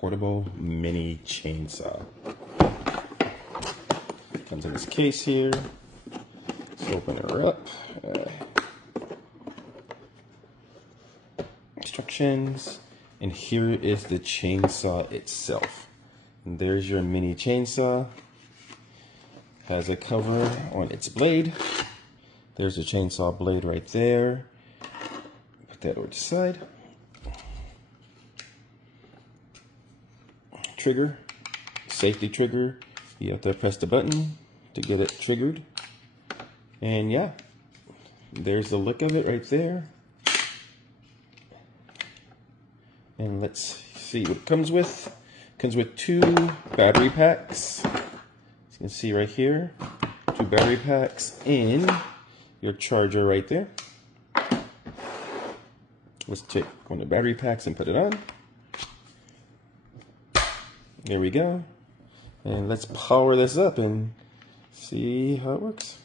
portable mini chainsaw. Comes in this case here. Let's open her up. Instructions, and here is the chainsaw itself. And there's your mini chainsaw. Has a cover on its blade. There's the chainsaw blade right there. Put that over to the side. Trigger, safety trigger. You have to press the button to get it triggered. And yeah, there's the look of it right there. And let's see what it comes with. It comes with 2 battery packs. As you can see right here, 2 battery packs and your charger right there. Let's take one of the battery packs and put it on. There we go. And let's power this up and see how it works.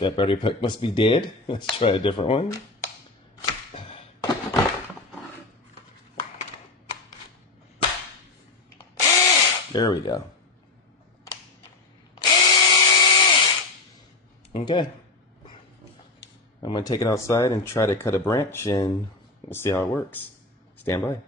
That battery pack must be dead. Let's try a different one. There we go. Okay. I'm going to take it outside and try to cut a branch, and we'll see how it works. Stand by.